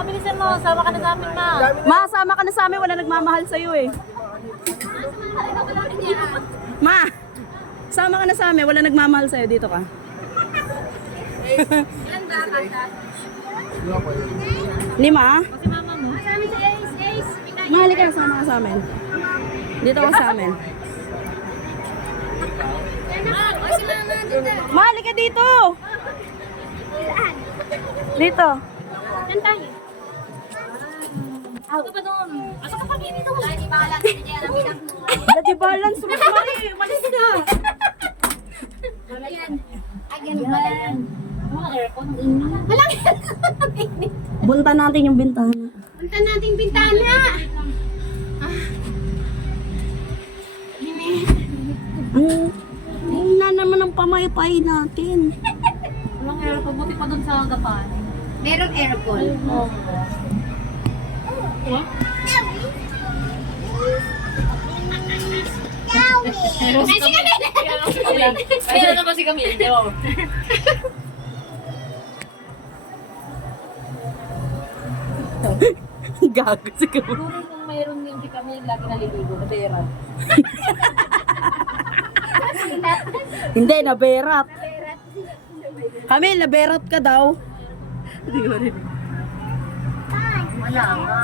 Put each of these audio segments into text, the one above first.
Sabi ni Sir Mo, sama ka na sa amin, ma. Ma, sama ka na sa amin. Wala nagmamahal sa'yo eh. Ma, sama ka na sa amin. Wala nagmamahal sa'yo. Dito ka. Ilan ba, kanta? 5? Si mama mo. Sabi si Ace. Mahali ka, sama ka sa amin. Dito ka sa amin. O si mama dito. Mahali ka dito! Dito. Saan tayo? Ako pa doon. Asa ka pa dito? Lagi balance si Jera bilang. Lagi balance mo. Malis ka. Ayan. Ay, ganun ba yan? Mga aircon. Walang aircon. Bunta natin yung bintana. Punta nating bintana. Ang na naman ang pamaypay natin. Walang aircon. Buti pa doon sa gapan. Merong aircon. Oo. Ay, si Camille! Kaya naman si Camille. Gago si Camille. Siguro kung mayroon yung si Camille, lagi naliligo. Naberat. Hindi, naberat. Camille, naberat ka daw. Wala nga.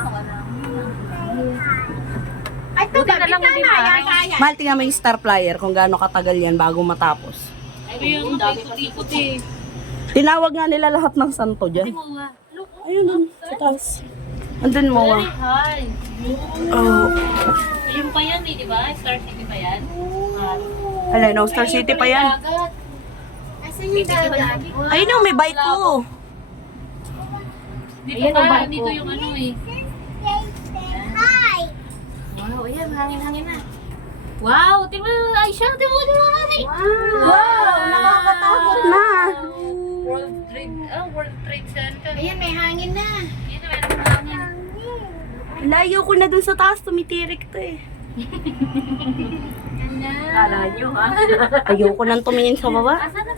Ay, ito ba? Na lang hindi kaya. Mahal, tingnan mo yung star flyer kung gaano katagal yan bago matapos. Ay, yung ikot-ikot eh. Tinawag nga nila lahat ng santo dyan. Ayun, dun, sa taas. Andun mo, Very high. Oh. Yung pa yan eh, di ba? Star City pa yan. Alay, no, Star City pa yan. Asan yung dagat? Ayun, no, may bike ko. Dito pa, dito yung ano eh. Hi! Wow, ayan, hangin-hangin na. Wow, tingnan mo, Aisha, tingnan mo. Wow, nakakatakot na. World Trade Center. Ayan, may hangin na. Ayan, may hangin. Layo ko na dun sa taas, tumitirik to eh. Kala nyo ha? Ayoko nang tumingin sa baba. Asan na